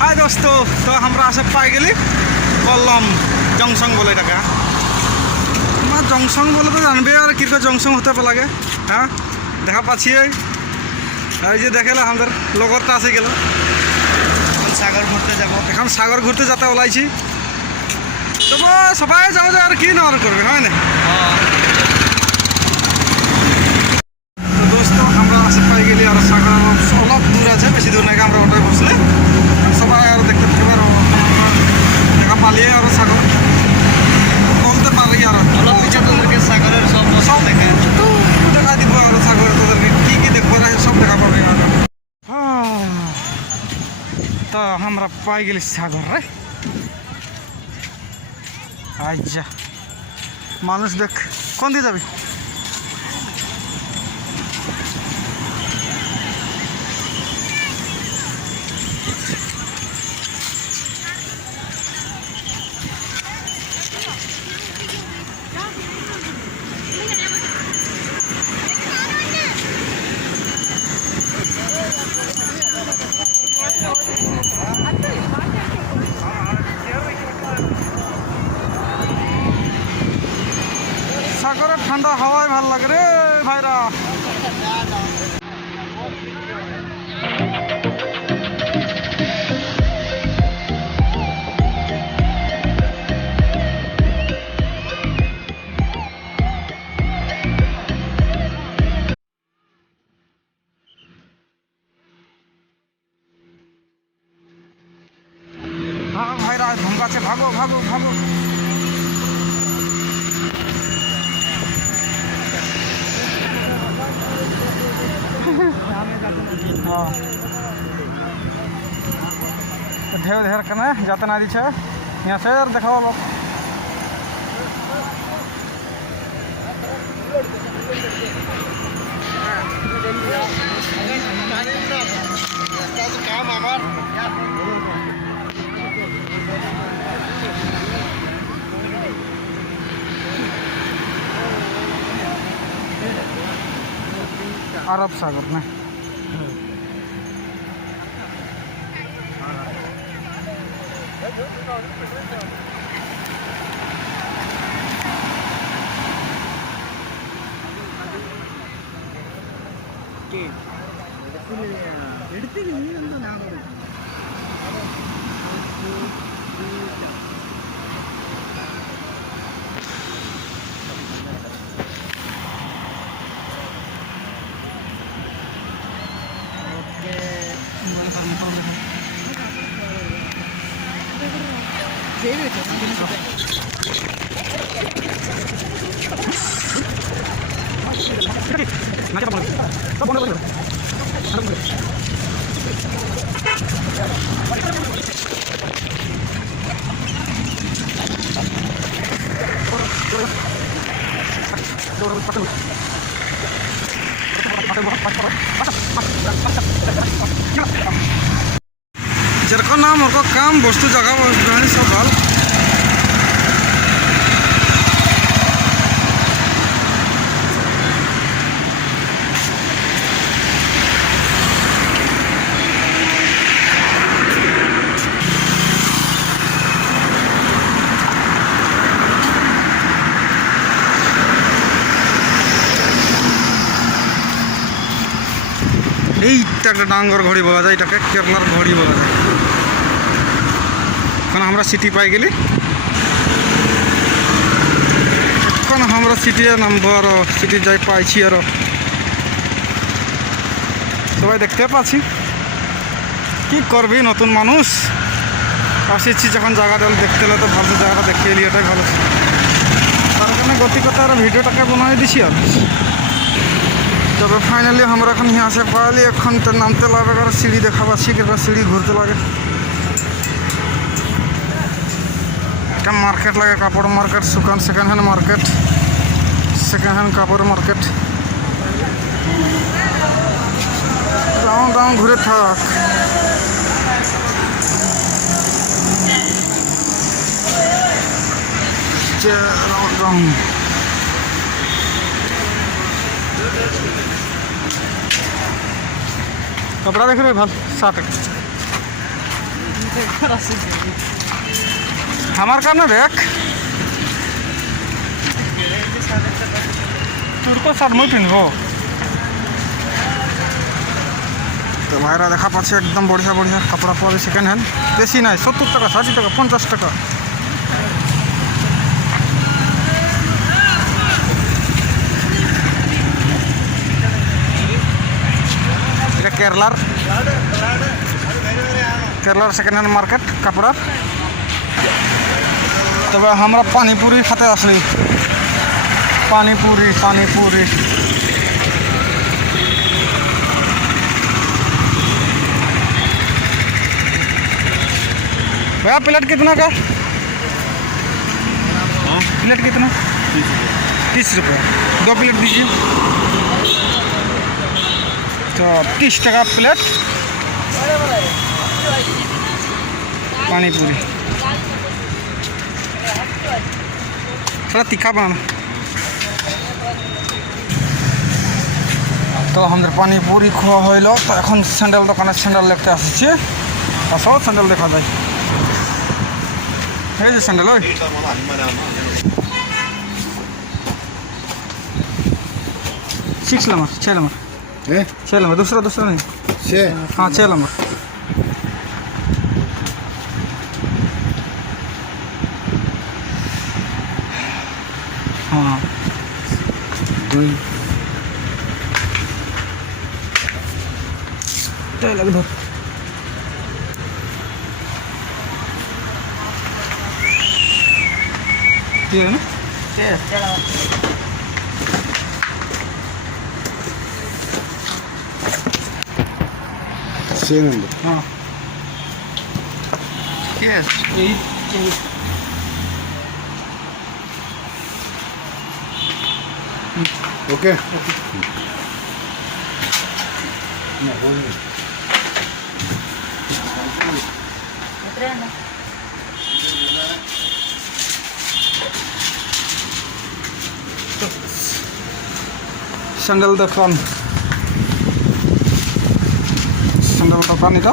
High দোস্ত, তো আমরা আসে পাই গেলি কল্লম জংশন বলে এটাকে। আমার জংশন বলে তো জানবে আর কিরকম জংশন হতে লাগে। হ্যাঁ, দেখা পাচ্ছি এই যে দেখেলো আমাদের লগরটা আসে গেল। সাগর ঘুরতে যাবো, এখন সাগর ঘুরতে যেতে ওলাইছি। তবে সবাই যাও যে আর কি না আর করবে, হয় না? তো দোস্ত আমরা আসে পাই গেলি আর সাগর অল্প দূর আছে, বেশি দূর নাকি। আমরা ওটাই বসলে সবাই আর দেখতে পারবে আর দেখা পালিয়ে আর সাগর বলতে পারি আর অলপ পিছিয়ে তোদেরকে সাগরের সব সব দেখে দেখা দিব আর সাগর তোদেরকে কি কি দেখবো সব দেখা পাবে। তো আমরা পাই গেলি সাগর রে। আচ্ছা মানুষ দেখ, কোন দিয়ে যাবি? সাগরের ঠান্ডা হাওয়ায় ভাল লাগে রে ভাইরা। ভাগো ভাইরা, ধমকাছে, ভাগো ভাগো ভাগো। ढेर ढेर कने जाते ना दी छे यहाँ से देखा लोग। কাম আমার अरब सागर में যেরকম নাম ওরকম কাম বস্তু জায়গা সব ভাল। এইটা একটা ডাঙ্গর ঘড়ি বলা যায়, এটাকে কেরলার ঘড়ি বলা যায়। এখন আমরা সিটি পাই গেলি, এখন আমরা সিটি নামবো আর সিটি যাই পাইছি আর সবাই দেখতে পাচ্ছি। কি করবি, নতুন মানুষ আসিছি যখন জায়গাটা দেখতে হলে তো ভালো জায়গাটা দেখিয়ে এলি, এটাই ভালো। তার জন্য গতি কথা আর ভিডিওটাকে বানাই দিছি আর। তবে ফাইনালি আমরা এখন यहाँ से पाली এখন তো নামতে লাগে আর সিঁড়ি দেখা পাচ্ছি, কিংবা সিঁড়ি ঘুরতে লাগে। একটা মার্কেট লাগে, কাপড় মার্কেট, সুকান second hand market, second hand কাপড় মার্কেট। দাম দাম ঘুরে থাক। कपड़ा देख रहे भाल साथ আমার কারণে দেখ তোর তো শার্ট মই পিনবো তো ভাইরা দেখা পাচ্ছে একদম বড়িয়া বড়িয়া কাপড়া পাবে সেকেন্ড হ্যান্ড বেশি নাই 70 টাকা 60 টাকা 50 টাকা এটা কেরালার সেকেন্ড হ্যান্ড মার্কেট কাপড়ার তবে আমরা পানিপুরি খেতে আসলি पानीपुरी भैया प्लेट कितना का प्लेट कितना 30 रुपये 2 प्लेट दीजिए तो 30 टका प्लेट पानीपुरी थोड़ा तीखा बनाना তো আমাদের পানিপুরি খাওয়া হইলো তো এখন স্যান্ডেল দোকানের স্যান্ডেল দেখতে আসছি আসো স্যান্ডেল দেখা যায় এই যে স্যান্ডেল ওই 6 नंबर 6 नंबर 6 नंबर दूसरा नहीं 6 हाँ 6 नंबर हाँ 2 लग दो ये है ना छः नंबर हाँ Yes. ओके স্যান্ডেল দোকান এটা